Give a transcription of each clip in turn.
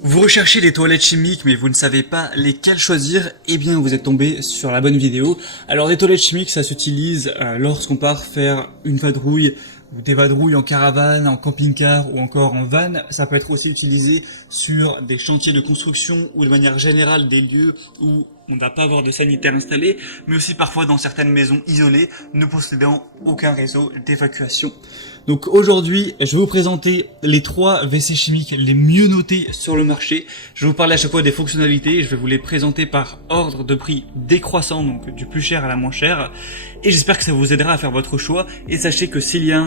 Vous recherchez des toilettes chimiques mais vous ne savez pas lesquelles choisir, eh bien vous êtes tombé sur la bonne vidéo. Alors des toilettes chimiques ça s'utilise lorsqu'on part faire une vadrouille ou des vadrouilles en caravane, en camping-car ou encore en van. Ça peut être aussi utilisé sur des chantiers de construction ou de manière générale des lieux où on ne va pas avoir de sanitaire installé, mais aussi parfois dans certaines maisons isolées ne possédant aucun réseau d'évacuation. Donc aujourd'hui, je vais vous présenter les 3 WC chimiques les mieux notés sur le marché. Je vais vous parler à chaque fois des fonctionnalités, je vais vous les présenter par ordre de prix décroissant, donc du plus cher à la moins chère. Et j'espère que ça vous aidera à faire votre choix. Et sachez que s'il y a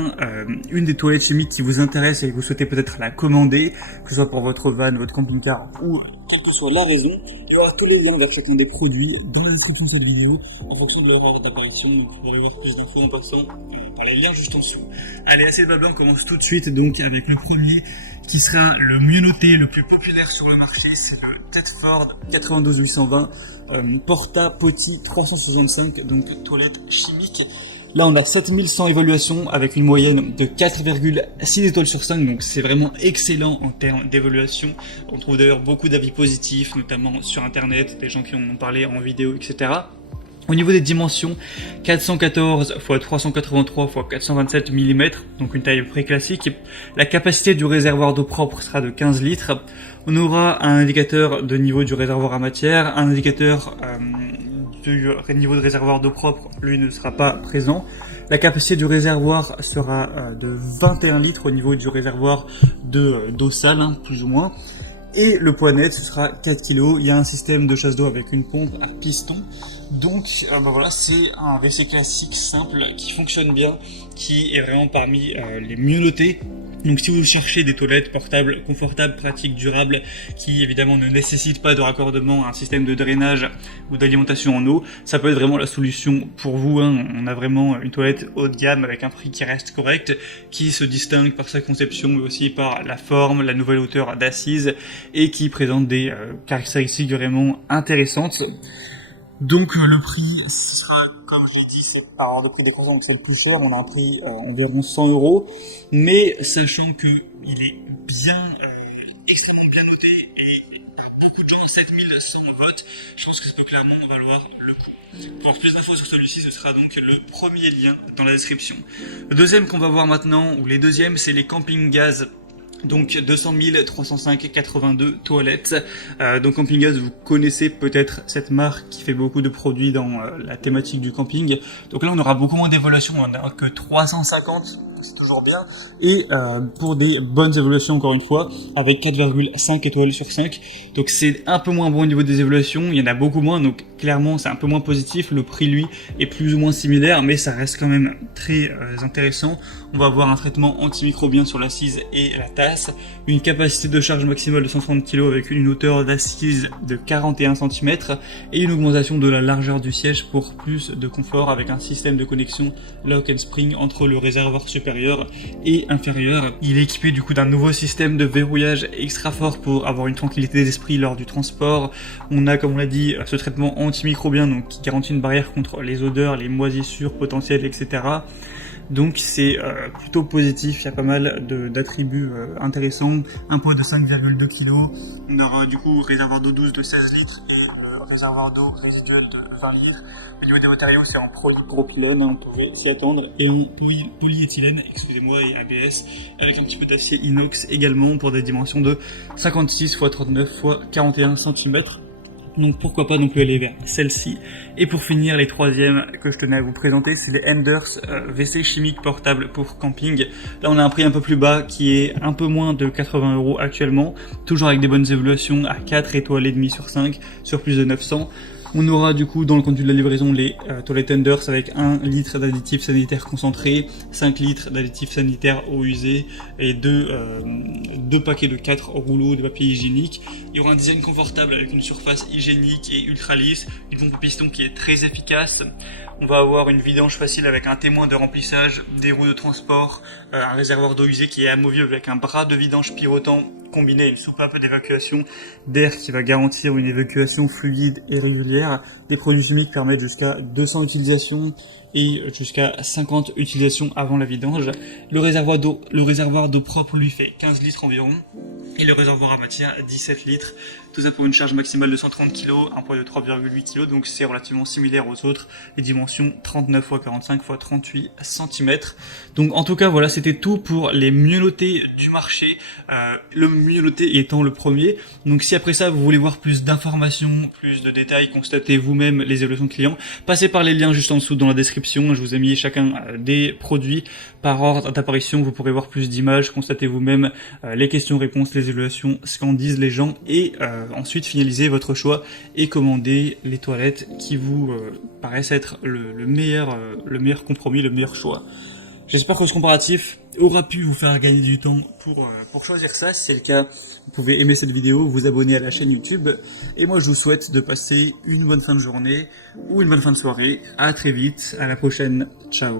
une des toilettes chimiques qui vous intéresse et que vous souhaitez peut-être la commander, que ce soit pour votre van, votre camping-car ou quelle que soit la raison, il y aura tous les liens vers chacun des produits dans la description de cette vidéo en fonction de leur ordre d'apparition. Donc vous allez avoir plus d'infos en passant par les liens juste en dessous. Allez, assez de blabla, on commence tout de suite donc avec le premier qui sera le mieux noté, le plus populaire sur le marché, c'est le Thetford 92820 Porta Potty 365, donc toilette chimique. Là, on a 7100 évaluations avec une moyenne de 4,6 étoiles sur 5, donc c'est vraiment excellent en termes d'évaluation. On trouve d'ailleurs beaucoup d'avis positifs, notamment sur internet, des gens qui en ont parlé en vidéo, etc. Au niveau des dimensions, 414 x 383 x 427 mm, donc une taille à peu près classique. La capacité du réservoir d'eau propre sera de 15 litres. On aura un indicateur de niveau du réservoir à matière, un indicateur du niveau de réservoir d'eau propre, lui ne sera pas présent. La capacité du réservoir sera de 21 litres au niveau du réservoir d'eau sale, hein, plus ou moins. Et le poids net, ce sera 4 kg. Il y a un système de chasse d'eau avec une pompe à piston. Donc voilà, c'est un WC classique, simple, qui fonctionne bien, qui est vraiment parmi les mieux notés. Donc si vous cherchez des toilettes portables, confortables, pratiques, durables, qui évidemment ne nécessitent pas de raccordement à un système de drainage ou d'alimentation en eau, ça peut être vraiment la solution pour vous, hein. On a vraiment une toilette haut de gamme avec un prix qui reste correct, qui se distingue par sa conception mais aussi par la forme, la nouvelle hauteur d'assise et qui présente des caractéristiques vraiment intéressantes. Donc le prix sera, comme je l'ai dit, c'est par ordre de prix décroissant, donc c'est le plus cher. On a un prix environ 100 €, mais sachant que il est bien, extrêmement bien noté et beaucoup de gens, 7100 votes, je pense que ça peut clairement valoir le coup. Pour avoir plus d'infos sur celui-ci, ce sera donc le premier lien dans la description. Le deuxième qu'on va voir maintenant, ou les deuxièmes, c'est les camping gaz. Donc 200 305 82 toilettes. Donc Camping Gaz, vous connaissez peut-être cette marque qui fait beaucoup de produits dans la thématique du camping. Donc là on aura beaucoup moins d'évaluations, on n'aura que 350, c'est toujours bien. Et pour des bonnes évaluations encore une fois, avec 4,5 étoiles sur 5. Donc c'est un peu moins bon au niveau des évaluations, il y en a beaucoup moins, donc clairement c'est un peu moins positif. Le prix lui est plus ou moins similaire, mais ça reste quand même très intéressant. On va avoir un traitement antimicrobien sur l'assise et la tasse, une capacité de charge maximale de 130 kg avec une hauteur d'assise de 41 cm et une augmentation de la largeur du siège pour plus de confort avec un système de connexion lock and spring entre le réservoir supérieur et inférieur. Il est équipé du coup d'un nouveau système de verrouillage extra fort pour avoir une tranquillité d'esprit lors du transport. On a, comme on l'a dit, ce traitement antimicrobien donc qui garantit une barrière contre les odeurs, les moisissures potentielles, etc. Donc c'est plutôt positif, il y a pas mal d'attributs intéressants. Un poids de 5,2 kg, on aura du coup réservoir d'eau douce de 16 litres et réservoir d'eau résiduel de 20 litres. Au niveau des matériaux, c'est en polypropylène, hein, on pouvait s'y attendre, et en polyéthylène, excusez-moi, et ABS, avec un petit peu d'acier inox également pour des dimensions de 56 x 39 x 41 cm. Donc pourquoi pas non plus aller vers celle-ci. Et pour finir, les troisièmes que je tenais à vous présenter, c'est les Enders WC chimiques portables pour camping. Là on a un prix un peu plus bas qui est un peu moins de 80 € actuellement, toujours avec des bonnes évaluations à 4 étoiles et demie sur 5 sur plus de 900. On aura du coup dans le contenu de la livraison les toilettes Enders avec 1 litre d'additifs sanitaires concentrés, 5 litres d'additifs sanitaires eau usée et deux paquets de 4 rouleaux de papier hygiénique. Il y aura un design confortable avec une surface hygiénique et ultra lisse, une pompe à piston qui est très efficace. On va avoir une vidange facile avec un témoin de remplissage, des roues de transport, un réservoir d'eau usée qui est amovible avec un bras de vidange pivotant combiné à une soupape d'évacuation d'air qui va garantir une évacuation fluide et régulière. Les produits chimiques permettent jusqu'à 200 utilisations et jusqu'à 50 utilisations avant la vidange. Le réservoir d'eau propre lui fait 15 litres environ et le réservoir à matière 17 litres. Tout ça pour une charge maximale de 130 kg, un poids de 3,8 kg, donc c'est relativement similaire aux autres. Les dimensions 39 x 45 x 38 cm. Donc en tout cas voilà, c'était tout pour les mieux notés du marché. Le mieux noté étant le premier. Donc si après ça vous voulez voir plus d'informations, plus de détails, constatez vous-même les évaluations de clients, passez par les liens juste en dessous dans la description. Je vous ai mis chacun des produits par ordre d'apparition. Vous pourrez voir plus d'images, constatez vous-même les questions-réponses, les évaluations, ce qu'en disent les gens et ensuite finalisez votre choix et commandez les toilettes qui vous paraissent être le meilleur compromis, le meilleur choix. J'espère que ce comparatif aura pu vous faire gagner du temps pour choisir ça. Si c'est le cas, vous pouvez aimer cette vidéo, vous abonner à la chaîne YouTube. Et moi, je vous souhaite de passer une bonne fin de journée ou une bonne fin de soirée. À très vite, à la prochaine. Ciao.